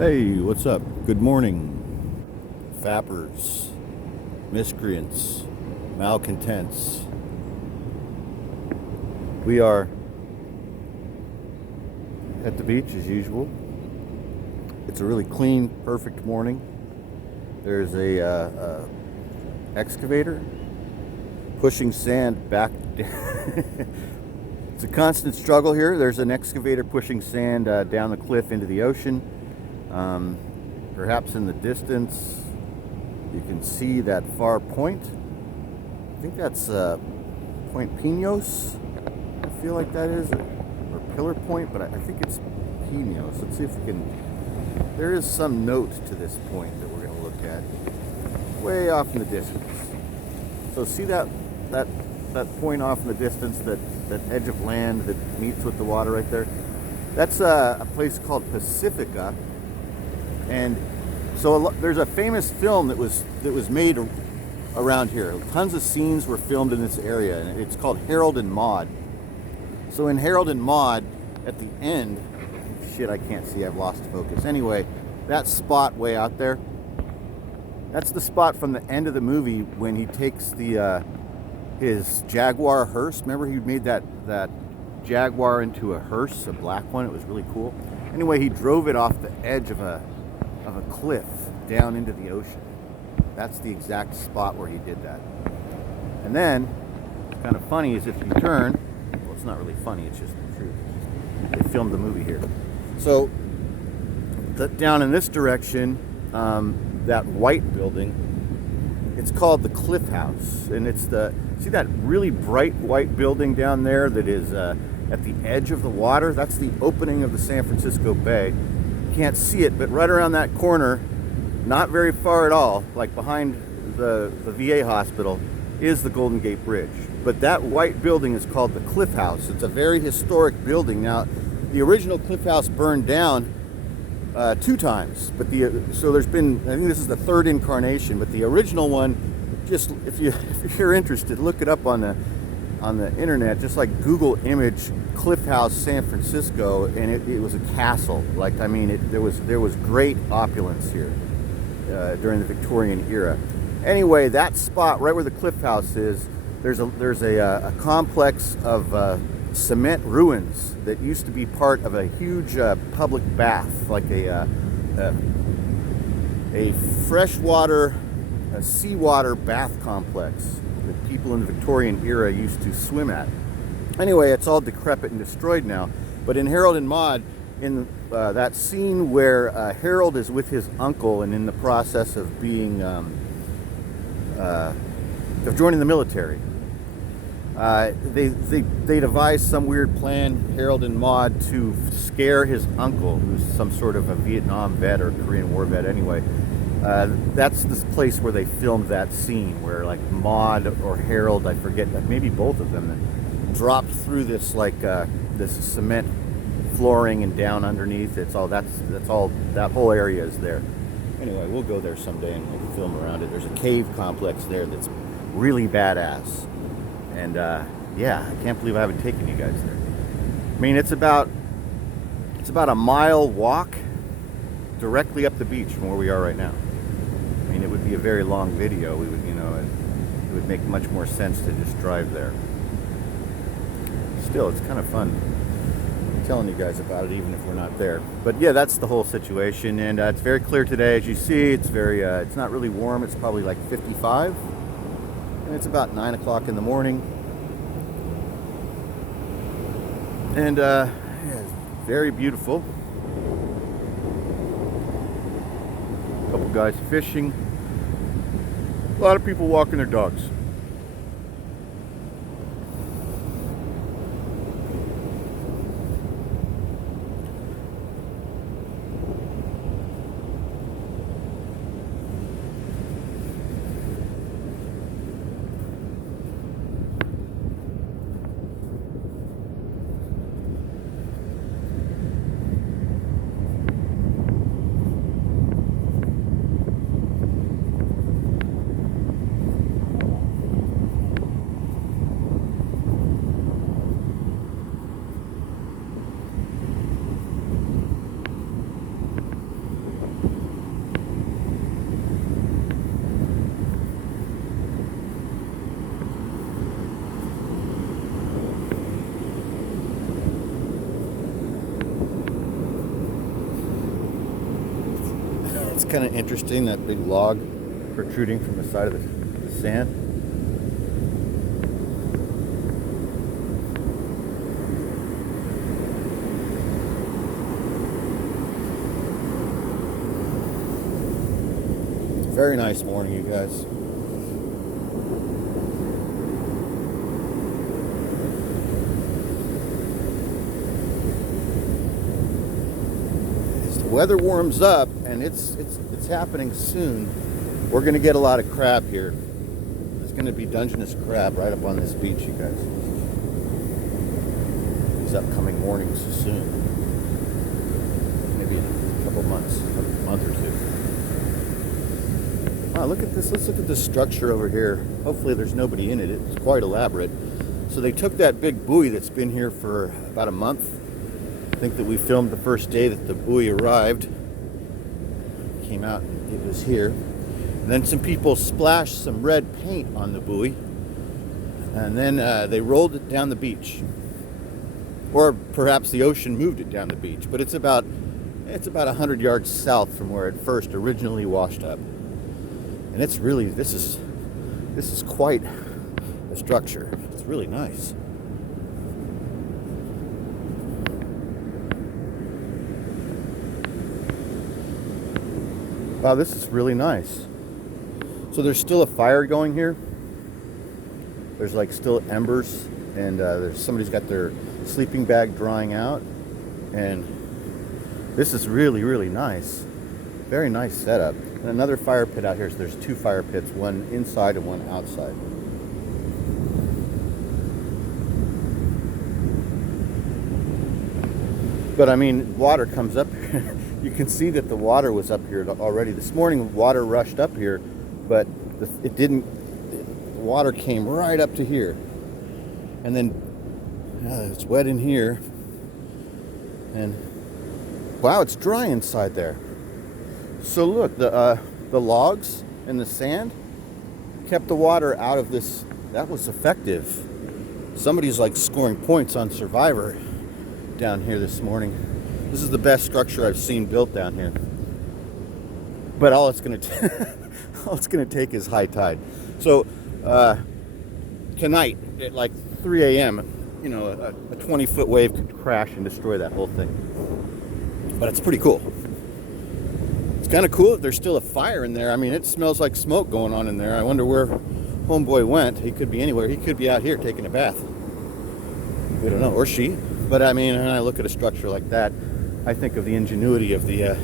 Hey, what's up? Good morning, fappers, miscreants, malcontents. We are at the beach as usual. It's a really clean, perfect morning. There's a excavator pushing sand back. It's a constant struggle here. There's an excavator pushing sand down the cliff into the ocean. Perhaps in the distance you can see that far point. I think that's Point Pinos. I feel like that is, or Pillar Point, but I think it's Pinos. Let's see if we can. There is some note to this point that we're going to look at way off in the distance. So see that point off in the distance, that edge of land that meets with the water right there? That's a place called Pacifica. And so there's a famous film that was made around here. Tons of scenes were filmed in this area, and it's called Harold and Maude. So in Harold and Maude, at the end, shit, I can't see, I've lost focus. Anyway, that spot way out there, that's the spot from the end of the movie when he takes his Jaguar hearse. Remember, he made that Jaguar into a hearse, a black one. It was really cool. Anyway, he drove it off the edge of a cliff down into the ocean. That's the exact spot where he did that. And then, what's kind of funny is if you turn, well, it's not really funny, it's just the truth. They filmed the movie here. So, down in this direction, that white building, it's called the Cliff House. And it's see that really bright white building down there that is at the edge of the water? That's the opening of the San Francisco Bay. Can't see it, but right around that corner, not very far at all, like behind the VA hospital, is the Golden Gate Bridge. But that white building is called the Cliff House. It's a very historic building. Now, the original Cliff House burned down 2 times, but so there's been, I think this is the 3rd incarnation, but the original one, just if you're interested, look it up on the internet. Just like Google image Cliff House San Francisco, and it was a castle. Like, I mean, there was great opulence here during the Victorian era. Anyway, that spot right where the Cliff House is, there's a complex of cement ruins that used to be part of a huge public bath, like a freshwater, seawater bath complex that people in the Victorian era used to swim at. Anyway, it's all decrepit and destroyed now. But in Harold and Maude, in that scene where Harold is with his uncle and in the process of being of joining the military, they devised some weird plan, Harold and Maude, to scare his uncle, who's some sort of a Vietnam vet or Korean War vet. Anyway, that's this place where they filmed that scene where, like, Maude or Harold, I forget, maybe both of them, dropped through this this cement flooring and down underneath. It's all that whole area is there. Anyway, we'll go there someday and we'll film around it. There's a cave complex there that's really badass, and yeah, I can't believe I haven't taken you guys there. I mean, it's about a mile walk directly up the beach from where we are right now. I mean, it would be a very long video. We would, it would make much more sense to just drive there. Still, it's kind of fun telling you guys about it, even if we're not there. But yeah, that's the whole situation, and it's very clear today. As you see, it's very, it's not really warm. It's probably like 55, and it's about 9 o'clock in the morning. And yeah, it's very beautiful. A couple guys fishing. A lot of people walking their dogs. kind of interesting, that big log protruding from the side of the sand. Very nice morning, you guys. As the weather warms up, and it's happening soon, we're going to get a lot of crab here. There's going to be Dungeness crab right up on this beach, you guys. These upcoming mornings soon. Maybe in a couple months, a month or two. Wow, look at this. Let's look at this structure over here. Hopefully there's nobody in it. It's quite elaborate. So they took that big buoy that's been here for about a month. I think that we filmed the first day that the buoy arrived. Came out and it was here. And then some people splashed some red paint on the buoy. And then they rolled it down the beach. Or perhaps the ocean moved it down the beach. But it's about 100 yards south from where it first originally washed up. And it's really, this is quite a structure. It's really nice. Wow, this is really nice. So there's still a fire going here. There's like still embers, and there's somebody's got their sleeping bag drying out. And this is really, really nice. Very nice setup. And another fire pit out here. So there's two fire pits, one inside and one outside. But I mean, water comes up here. You can see that the water was up here already. This morning, water rushed up here, but it didn't. The water came right up to here. And then it's wet in here. And wow, it's dry inside there. So look, the logs and the sand kept the water out of this. That was effective. Somebody's like scoring points on Survivor down here this morning. This is the best structure I've seen built down here. But all it's gonna take is high tide. So tonight at like 3 a.m., you know, a 20-foot wave could crash and destroy that whole thing. But it's pretty cool. Kind of cool that there's still a fire in there. I mean, it smells like smoke going on in there. I wonder where homeboy went. He could be anywhere. He could be out here taking a bath. We don't know, or she. But I mean, when I look at a structure like that, I think of the ingenuity of the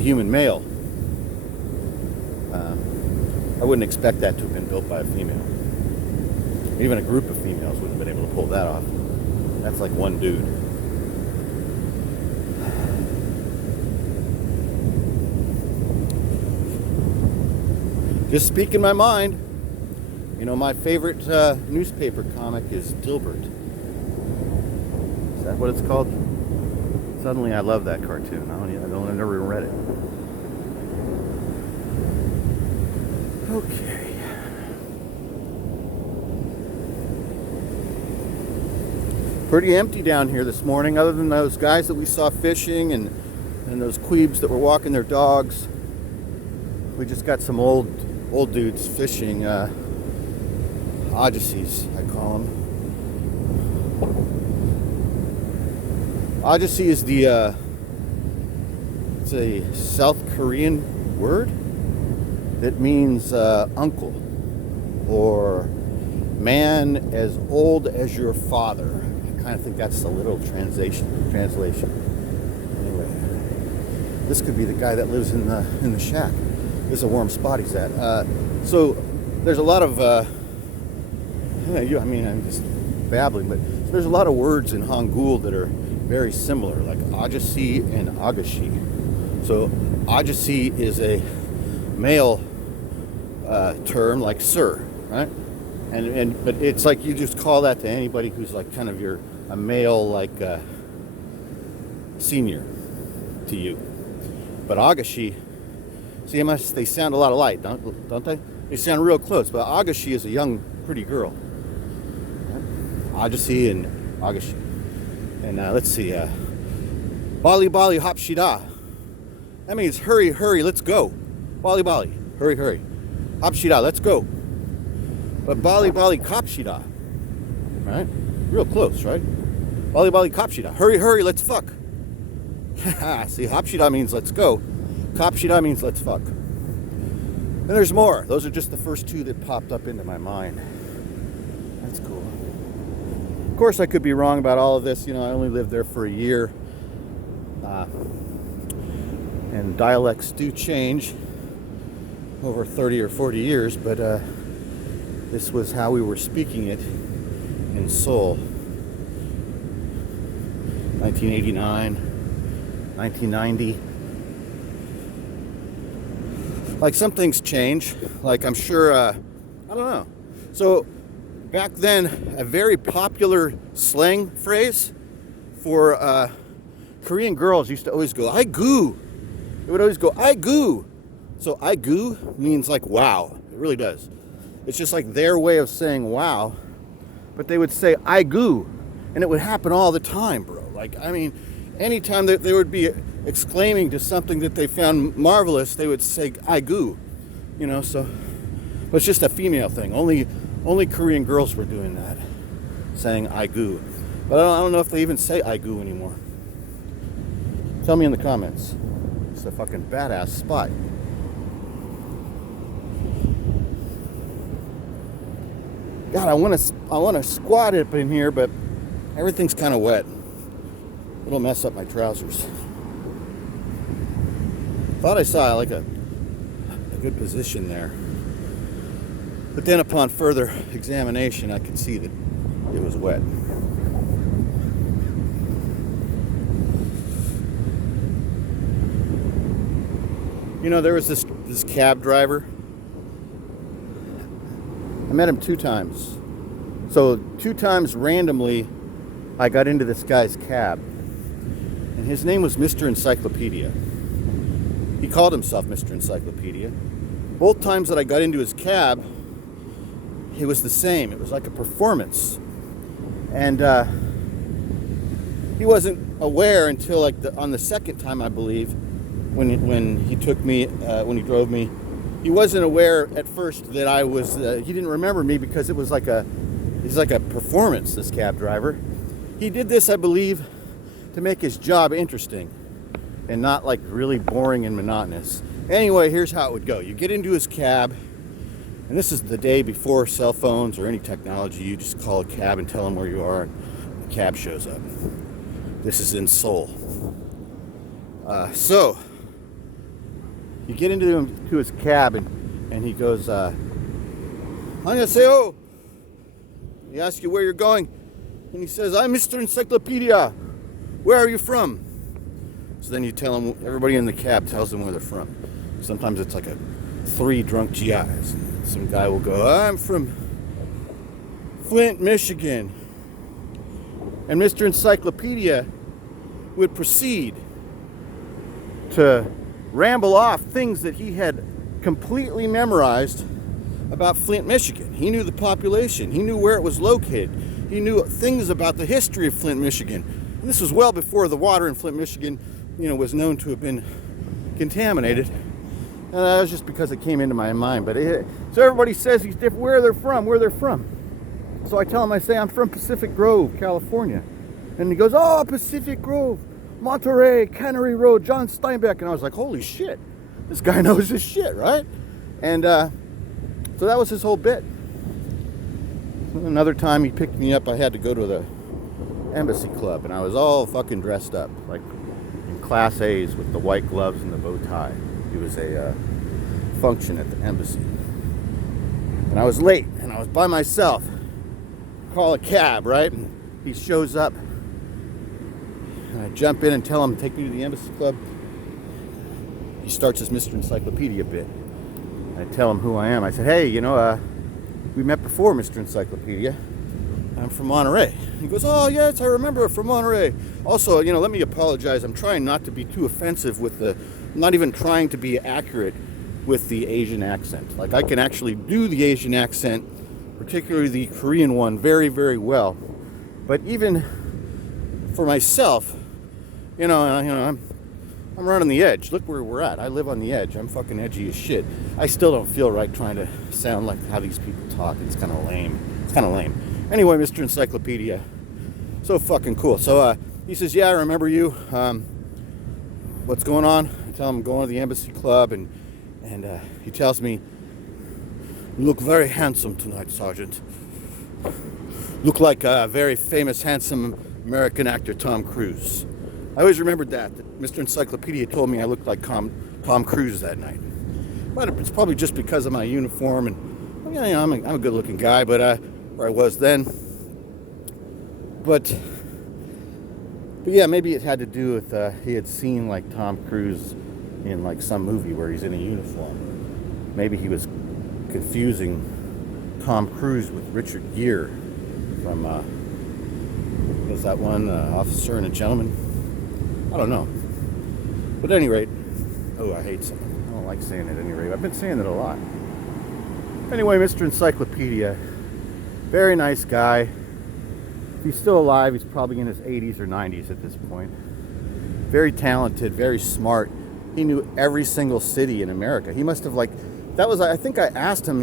human male. I wouldn't expect that to have been built by a female. Even a group of females wouldn't have been able to pull that off. That's like one dude. Just speaking my mind. You know, my favorite newspaper comic is Dilbert. Is that what it's called? Suddenly I love that cartoon. I've never read it. Okay. Pretty empty down here this morning, other than those guys that we saw fishing and those queebs that were walking their dogs. We just got some old dudes fishing, Odysseys, I call them. Odyssey is it's a South Korean word that means uncle, or man as old as your father. I kind of think that's the literal translation. Anyway, this could be the guy that lives in the shack. This is a warm spot he's at. So there's a lot of, I'm just babbling, but there's a lot of words in Hangul that are very similar, like Ajasi and Agashi. So Ajasi is a male term, like sir, right? But it's like you just call that to anybody who's like kind of a male, like senior to you. But Agashi, see, they sound a lot alike, don't they? They sound real close, but Agashi is a young, pretty girl. Ajasi and Agashi. And let's see, Bali Bali Hapshida That means hurry, hurry, let's go. Bali Bali, hurry, hurry. Hapshida, let's go. But Bali Bali Kapshida, right? Real close, right? Bali Bali Kapshida, hurry, hurry, let's fuck. See, Hapshida means let's go. Kapshida means let's fuck. And there's more. Those are just the first two that popped up into my mind. That's cool. Of course, I could be wrong about all of this. You know, I only lived there for a year. And dialects do change over 30 or 40 years, but this was how we were speaking it in Seoul. 1989, 1990. Like, some things change. Like, I'm sure, I don't know. So back then, a very popular slang phrase for Korean girls used to always go, I goo. It would always go, I goo. So I goo means like wow. It really does. It's just like their way of saying wow. But they would say I goo. And it would happen all the time, bro. Like, I mean, anytime that they would be exclaiming to something that they found marvelous, they would say I goo. You know, so but it's just a female thing. Only Korean girls were doing that, saying I goo. But I don't know if they even say I goo anymore. Tell me in the comments. It's a fucking badass spot. God, I want to squat up in here, but everything's kind of wet. It'll mess up my trousers. Thought I saw like a good position there. But then upon further examination, I could see that it was wet. You know, there was this cab driver. I met him 2 times. So 2 times randomly, I got into this guy's cab. And his name was Mr. Encyclopedia. He called himself Mr. Encyclopedia. Both times that I got into his cab, it was the same. It was like a performance. And he wasn't aware until like on the second time, I believe, when he took me, when he drove me. He wasn't aware at first that I was, he didn't remember me because it was like it's like a performance, this cab driver. He did this, I believe, to make his job interesting and not like really boring and monotonous. Anyway, here's how it would go. You get into his cab, and this is the day before cell phones or any technology. You just call a cab and tell him where you are, and the cab shows up. This is in Seoul. So you get into his cab, and he goes, "Annyeonghaseyo." He asks you where you're going, and he says, "I'm Mr. Encyclopedia. Where are you from?" So then you tell him, everybody in the cab tells them where they're from. Sometimes it's like 3 drunk GIs. Some guy will go, "I'm from Flint, Michigan." And Mr. Encyclopedia would proceed to ramble off things that he had completely memorized about Flint, Michigan. He knew the population. He knew where it was located. He knew things about the history of Flint, Michigan. And this was well before the water in Flint, Michigan, was known to have been contaminated. That was just because it came into my mind. But so everybody says he's different, where they're from. So I tell him, I say, I'm from Pacific Grove, California. And he goes, "Oh, Pacific Grove, Monterey, Cannery Road, John Steinbeck." And I was like, holy shit, this guy knows his shit, right? And so that was his whole bit. Another time he picked me up, I had to go to the Embassy Club, and I was all fucking dressed up, like in Class A's with the white gloves and the bow tie. It was a function at the embassy. And I was late, and I was by myself. Call a cab, right? And he shows up. And I jump in and tell him, "Take me to the Embassy Club." He starts his Mr. Encyclopedia bit. I tell him who I am. I said, "Hey, we met before, Mr. Encyclopedia. I'm from Monterey." He goes, "Oh, yes, I remember, from Monterey." Also, let me apologize. I'm trying not to be too offensive I'm not even trying to be accurate with the Asian accent. Like, I can actually do the Asian accent, particularly the Korean one, very, very well. But even for myself, I'm I'm right on the edge. Look where we're at. I live on the edge. I'm fucking edgy as shit. I still don't feel right trying to sound like how these people talk. It's kind of lame. It's kind of lame. Anyway, Mr. Encyclopedia. So fucking cool. So he says, yeah, I remember you. What's going on? I tell him I'm going to the embassy club, and he tells me, you look very handsome tonight, Sergeant. Look like a very famous, handsome American actor, Tom Cruise. I always remembered that Mr. Encyclopedia told me I looked like Tom Cruise that night. But it's probably just because of my uniform, and well, yeah, I'm a good-looking guy, but where I was then. But yeah, maybe it had to do with he had seen like Tom Cruise in like some movie where he's in a uniform. Maybe he was confusing Tom Cruise with Richard Gere from was that one Officer and a Gentleman? I don't know. But at any rate, oh, I hate something. I don't like saying it at any rate. I've been saying it a lot. Anyway, Mr. Encyclopedia, very nice guy. If he's still alive, he's probably in his 80s or 90s at this point. Very talented, very smart. He knew every single city in America. He must have I think I asked him,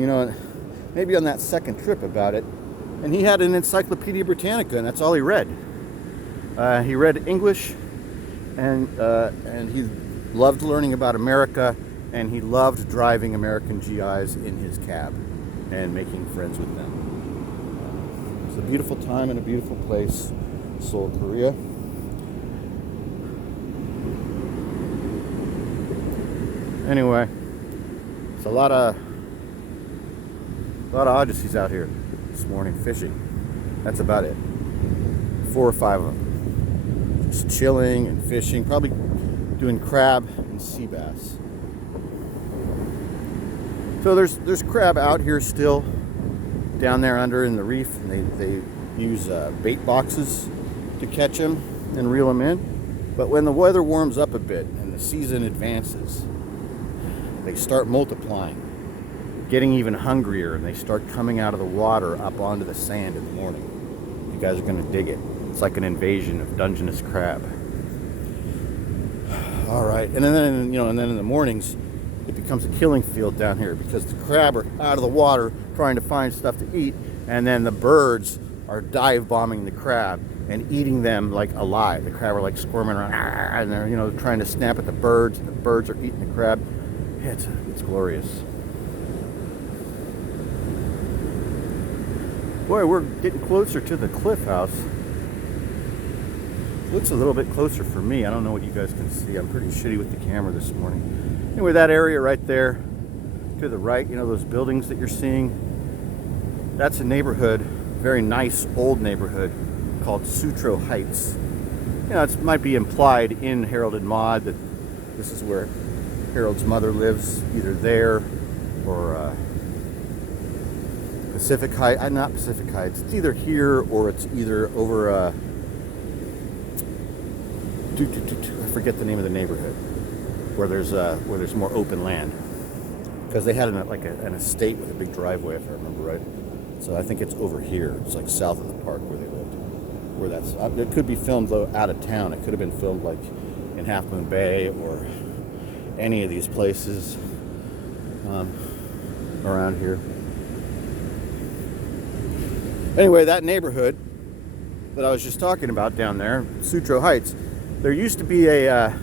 maybe on that second trip about it, and he had an Encyclopedia Britannica, and that's all he read. He read English, and he loved learning about America, and he loved driving American GIs in his cab and making friends with them. It's a beautiful time and a beautiful place, Seoul, Korea. Anyway, it's a lot of Odysseys out here this morning fishing. That's about it. 4 or 5 of them. Just chilling and fishing, probably doing crab and sea bass. So there's crab out here still, down there under in the reef, and they use bait boxes to catch them and reel them in. But when the weather warms up a bit and the season advances, they start multiplying, getting even hungrier, and they start coming out of the water up onto the sand in the morning. You guys are going to dig it. It's like an invasion of Dungeness crab. All right, and then in the mornings, it becomes a killing field down here because the crab are out of the water trying to find stuff to eat, and then the birds are dive bombing the crab and eating them like alive. The crab are like squirming around, and they're trying to snap at the birds, and the birds are eating the crab. Yeah, it's glorious. Boy, we're getting closer to the cliff house. It looks a little bit closer for me. I don't know what you guys can see. I'm pretty shitty with the camera this morning. Anyway, that area right there to the right, those buildings that you're seeing, that's a neighborhood, very nice old neighborhood called Sutro Heights. It might be implied in Harold and Maude that this is where Harold's mother lives, either there or Pacific Heights. Not Pacific Heights. It's either here or it's either over. I forget the name of the neighborhood where there's more open land, because they had an estate with a big driveway, if I remember right. So I think it's over here. It's like south of the park where they lived. Where that's it could be filmed though out of town. It could have been filmed like in Half Moon Bay or any of these places around here. Anyway, that neighborhood that I was just talking about down there, Sutro Heights, there used to be a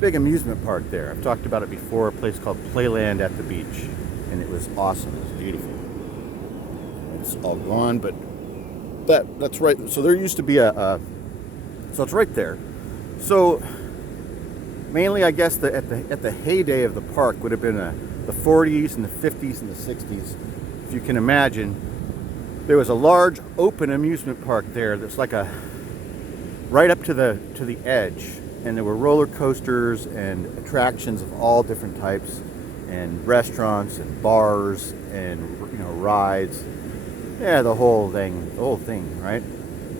big amusement park there. I've talked about it before, a place called Playland at the Beach, and it was awesome. It was beautiful. It's all gone, but that's right. So there used to be so it's right there. So mainly, I guess at the heyday of the park would have been the 40s and the 50s and the 60s. If you can imagine, there was a large open amusement park there that's like right up to the edge, and there were roller coasters and attractions of all different types, and restaurants and bars and rides. Yeah, the whole thing, right?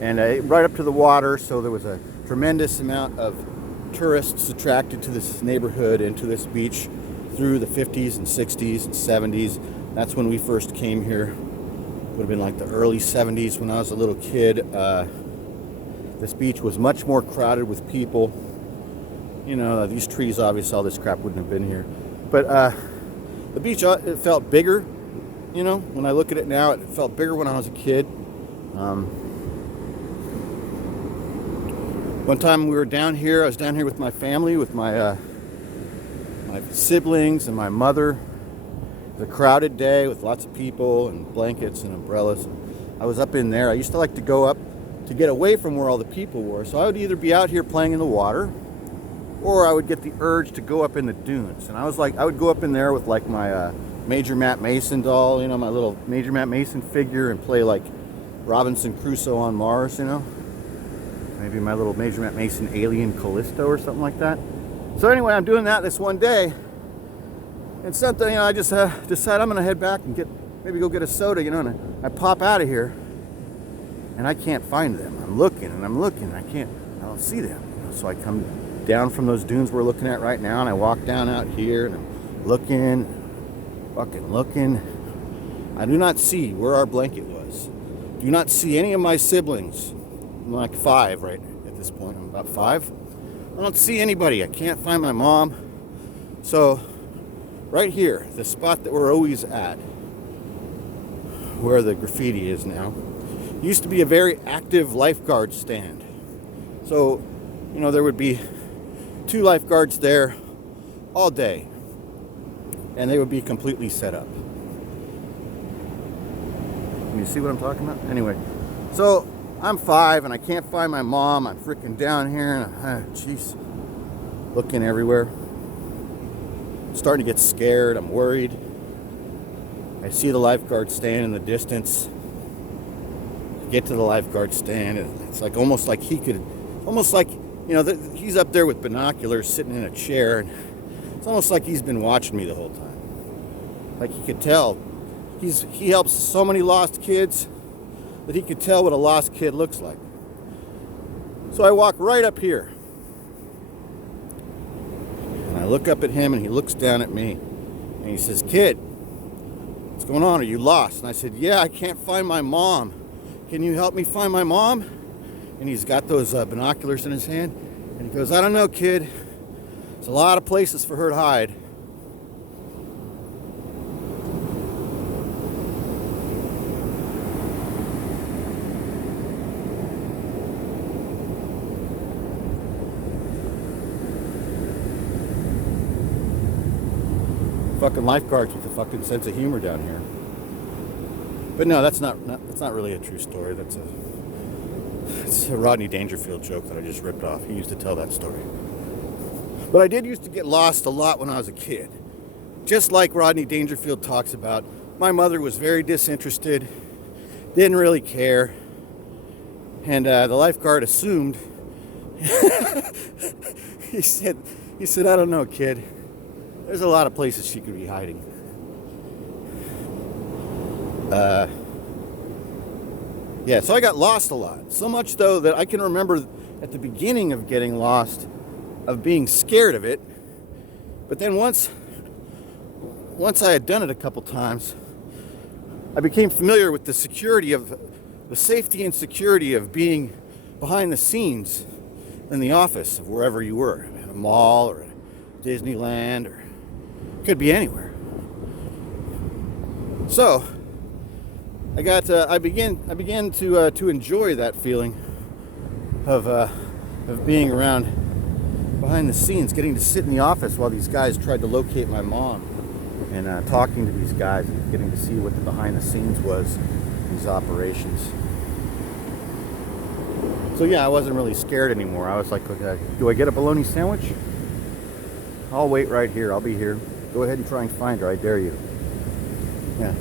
And right up to the water, so there was a tremendous amount of tourists attracted to this neighborhood and to this beach through the 50s and 60s and 70s. That's when we first came here. Would have been like the early 70s when I was a little kid. This beach was much more crowded with people, You know, these trees, obviously, all this crap wouldn't have been here. But the beach, it felt bigger. You know, when I look at it now, it felt bigger when I was a kid. One time we were down here, I was down here with my family, with my siblings and my mother. It was a crowded day with lots of people and blankets and umbrellas. I was up in there. I used to like to go up to get away from where all the people were. So I would either be out here playing in the water, or I would get the urge to go up in the dunes. And I would go up in there with like my Major Matt Mason doll, you know, my little Major Matt Mason figure, and play like Robinson Crusoe on Mars, you know. Maybe my little Major Matt Mason alien Callisto or something like that. So anyway, I'm doing that this one day. And something, you know, I just decide I'm going to head back and maybe go get a soda, you know, and I pop out of here. And I can't find them. I'm looking and I'm looking. I don't see them. You know, so I come down from those dunes we're looking at right now, and I walk down out here and I'm looking, fucking looking. I do not see where our blanket was. Do not see any of my siblings. I'm like 5 right at this point. I'm about 5. I don't see anybody. I can't find my mom. So right here, the spot that we're always at, where the graffiti is now, used to be a very active lifeguard stand. So, you know, there would be 2 lifeguards there all day, and they would be completely set up. Can you see what I'm talking about? Anyway, so I'm 5 and I can't find my mom. I'm freaking down here and jeez, looking everywhere. Starting to get scared. I'm worried. I see the lifeguard stand in the distance. Get to the lifeguard stand, and it's like almost like you know, he's up there with binoculars sitting in a chair, and it's almost like he's been watching me the whole time. Like he could tell. He helps so many lost kids that he could tell what a lost kid looks like. So I walk right up here, and I look up at him, and he looks down at me, and he says, "Kid, what's going on? Are you lost?" And I said, "Yeah, I can't find my mom. Can you help me find my mom?" And he's got those binoculars in his hand. And he goes, "I don't know, kid. There's a lot of places for her to hide." Fucking lifeguards with a fucking sense of humor down here. But no, that's not really a true story. It's a Rodney Dangerfield joke that I just ripped off. He used to tell that story. But I did used to get lost a lot when I was a kid. Just like Rodney Dangerfield talks about, my mother was very disinterested, didn't really care, and the lifeguard assumed. he said, "I don't know, kid. There's a lot of places she could be hiding." Yeah, so I got lost a lot. So much, though, that I can remember at the beginning of getting lost, of being scared of it. But then once I had done it a couple times, I became familiar with the safety and security of being behind the scenes in the office of wherever you were, at a mall or at Disneyland, or could be anywhere. So I began to enjoy that feeling of being around behind the scenes, getting to sit in the office while these guys tried to locate my mom, and talking to these guys and getting to see what the behind the scenes was in these operations. So yeah, I wasn't really scared anymore. I was like, okay, do I get a bologna sandwich? I'll wait right here. I'll be here. Go ahead and try and find her. I dare you. Yeah.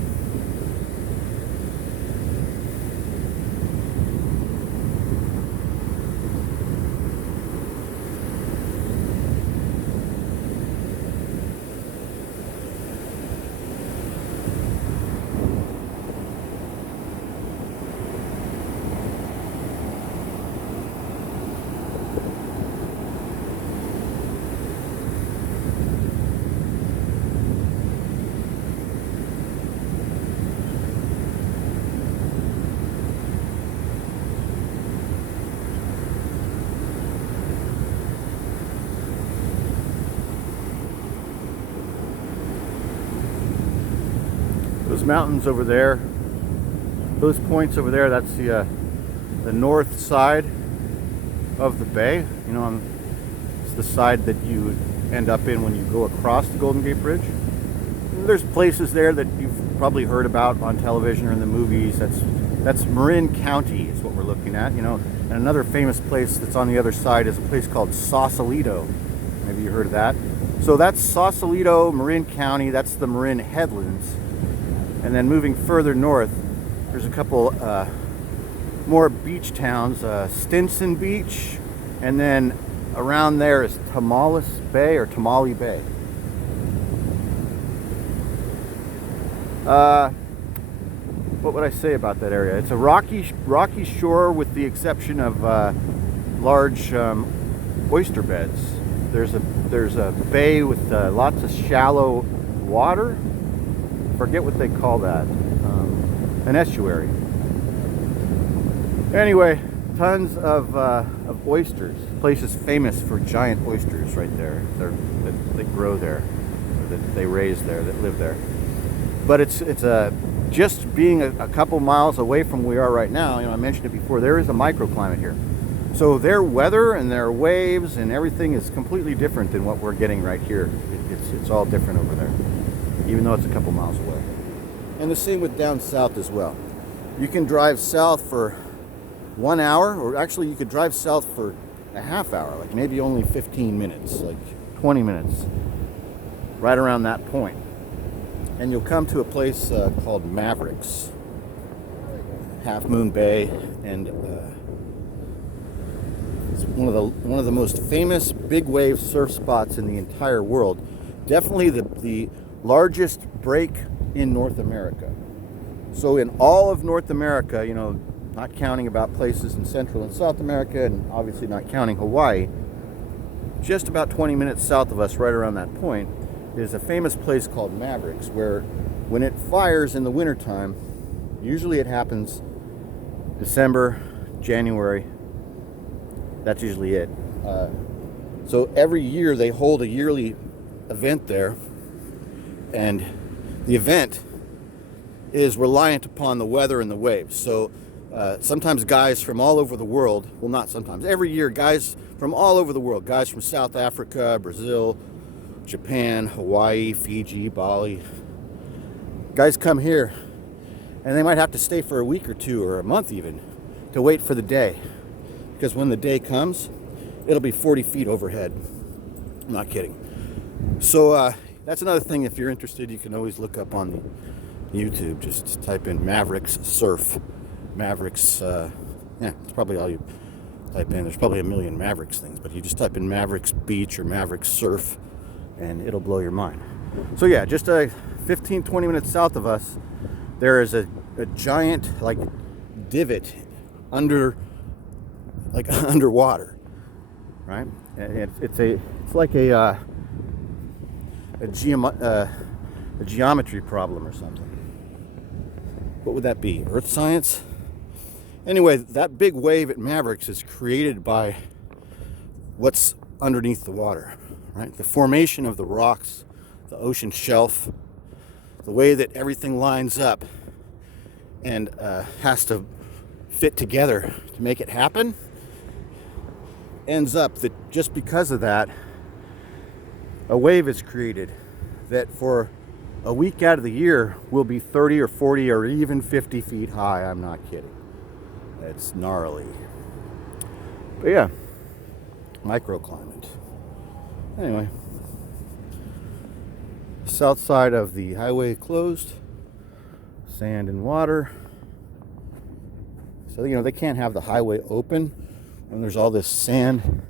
mountains over there, those points over there, that's the north side of the bay. You know, it's the side that you end up in when you go across the Golden Gate Bridge. There's places there that you've probably heard about on television or in the movies. That's Marin County is what we're looking at, you know. And another famous place that's on the other side is a place called Sausalito. Maybe you heard of that. So that's Sausalito, Marin County. That's the Marin Headlands. And then moving further north, there's a couple more beach towns, Stinson Beach, and then around there is Tamale Bay. What would I say about that area? It's a rocky shore with the exception of large oyster beds. There's a bay with lots of shallow water. Forget what they call that. An estuary. Anyway, tons of oysters. The place is famous for giant oysters right there. They grow there, that they raise there, that live there. But it's just being a couple miles away from where we are right now. You know, I mentioned it before. There is a microclimate here, so their weather and their waves and everything is completely different than what we're getting right here. It's all different over there, even though it's a couple miles away. And the same with down south as well. You can drive south for 1 hour, or actually you could drive south for a half hour, like maybe only 15 minutes, like 20 minutes, right around that point. And you'll come to a place called Mavericks, Half Moon Bay, and it's one of the most famous big wave surf spots in the entire world. Definitely the largest break in North America. So in all of North America, you know, not counting about places in Central and South America, and obviously not counting Hawaii, just about 20 minutes south of us, right around that point, is a famous place called Mavericks, where when it fires in the wintertime, usually it happens December, January, that's usually it. So every year they hold a yearly event there, and the event is reliant upon the weather and the waves. So sometimes guys from all over the world, well, not sometimes, every year guys from all over the world, guys from South Africa, Brazil, Japan, Hawaii, Fiji, Bali, guys come here, and they might have to stay for a week or two or a month even to wait for the day, because when the day comes, it'll be 40 feet overhead. I'm not kidding. So that's another thing. If you're interested, you can always look up on the YouTube. Just type in Mavericks Surf. Mavericks, yeah, it's probably all you type in. There's probably a million Mavericks things, but you just type in Mavericks Beach or Mavericks Surf, and it'll blow your mind. So yeah, just 15-20 minutes south of us, there is a giant like divot underwater, right? And it's like a geometry problem or something. What would that be? Earth science? Anyway, that big wave at Mavericks is created by what's underneath the water, right? The formation of the rocks, the ocean shelf, the way that everything lines up and has to fit together to make it happen, ends up that just because of that, a wave is created that for a week out of the year will be 30 or 40 or even 50 feet high. I'm not kidding. It's gnarly. But yeah, microclimate. Anyway, south side of the highway closed, sand and water. So, you know, they can't have the highway open when there's all this sand,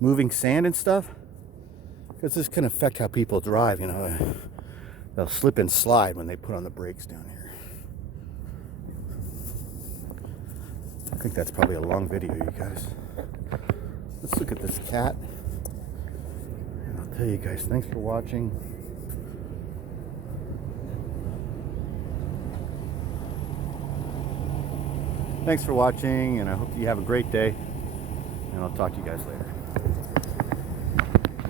moving sand and stuff, because this can affect how people drive. You know, they'll slip and slide when they put on the brakes down here. I think that's probably a long video, you guys. Let's look at this cat. And I'll tell you guys, thanks for watching. Thanks for watching, and I hope you have a great day. And I'll talk to you guys later.